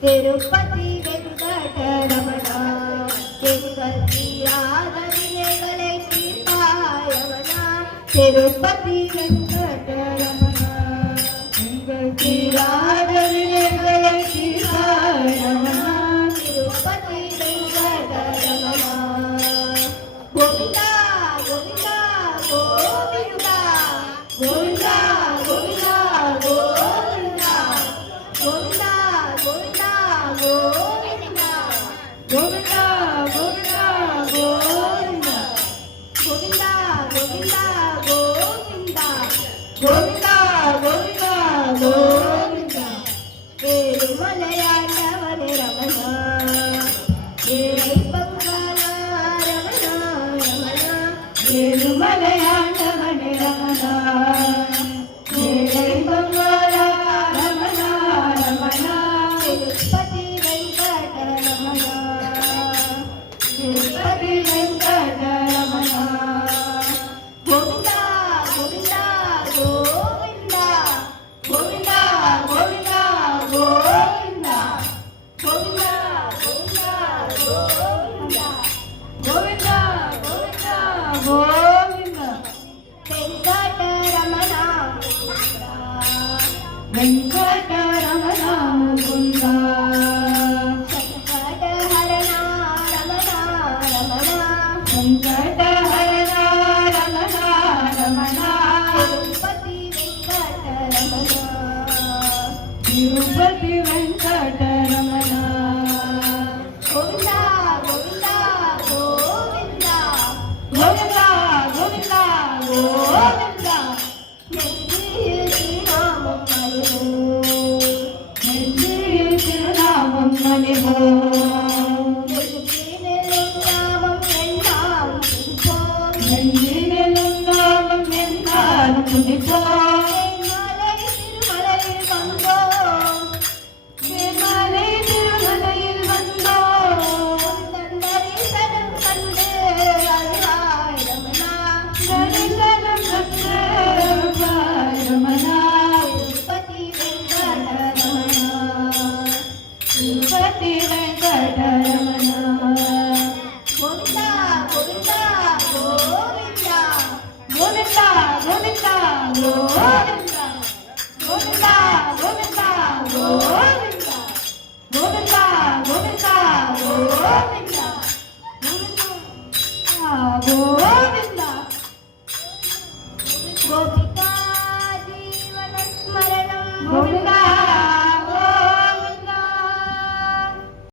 ತಿರುಪತಿ ವೆಂಕಟರಮಣ ತಿರುಪತಿಯಾದ ವಿನೆಗಳೇ ತೀರ್ಥಾಯವನ ತಿರುಪತಿ ವೆಂಕಟರಮಣ ತಿರುಪತಿಯಾದ ವಿನೆಗಳೇ ತೀರ್ಥಾಯವನ ತಿರುಪತಿ ವೆಂಕಟರಮಣ ಗೋವಿಂದ ಗೋವಿಂದ ಗೋವಿಂದ ಗೋವಿಂದ ಗೋವಿಂದ ಗೋವಿಂದ ಗೋವಿಂದ ಗೋವಿಂದ ಗೋವಿಂದ ಗೋವಿಂದ ಗೋವಿಂದ ಗೋವಿಂದ ಗೋವಿಂದ ಗೋವಿಂದ ಗೋವಿಂದ ಗೋವಿಂದ ಗೋವಿಂದ ಗೋವಿಂದ ಏಳುಮಲೆಯಾண்டವನೇ ರಮಣ ಏಳೈ ಬಂಗಾಳ ರಮಣ ರಮಣ ಏಳುಮಲೆಯಾಂಡವನೇ ರಮಣ ಏಳೈ ಬಂಗಾಳ ರಮಣ ರಮಣ ತಿರುಪತಿ ವೆಂಕಟರಮಣ ತಿರುಪತಿ ವೆಂಕಟರಮಣ ಗೋವಿಂದ ಗೋವಿಂದ ಗೋವಿಂದ ಗೋವಿಂದ ಗೋವಿಂದ ಗೋವಿಂದ ಗೋವಿಂದ ಗೋವಿಂದ ಗೋವಿಂದ ಗೋವಿಂದ ಗೋವಿಂದ ಗೋವಿಂದ ವೆಂಕಟರಮಣ ವೆಂಕಟರಮಣ ಮುಕುಂದ ಸಂಕಟಹರಣ ರಮಣ ರಮಣ ಸಂಕಟಹರಣ ರಮಣ ರಮಣ ತಿರುಪತಿ ವೆಂಕಟರಮಣ ತಿರುಪತಿ ವೆಂಕಟರಮಣ ಗೋವಿಂದ ಗೋವಿಂದ ಗೋವಿಂದ ಗೋವಿಂದ ಗೋವಿಂದ ಗೋವಿಂದ ನೆಚ್ಚಿಯ ತಿರುನಾಮಂ ಮನೆಹೋ ನೆಚ್ಚಿನೆಲ್ಲುನ್ನಾಮಂ ಎನ್ನಾಂ ತುದಿಪೋ ನೆಚ್ಚಿನೆಲ್ಲುನ್ನಾಮಂ ಎನ್ನಾಂ ತುದಿಪೋ ಮலை திருமலையில் வந்தோம் மலை திருமலையில் வந்தோம் தரிசனம் கண்டு அறிவாய் ரமணா தரிசனம் கண்டு அறிவாய் ரமணா திருப்பதி வெங்கடரமணா திருப்பதி வெங்கடரமணா ಗೋವಿಂದ ಗೋವಿಂದ ಗೋವಿಂದ ಗೋವಿಂದ ಗೋವಿಂದ ಗೋವಿಂದ ಗೋವಿಂದ ಗೋವಿಂದ ಗೋವಿಂದ ಗೋವಿಂದ ಗೋವಿಂದ ಗೋವಿಂದ ಗೋವಿಂದ ಗೋಪಿಕಾ ಜೀವನ ಸ್ಮರಣಂ ಗೋವಿಂದ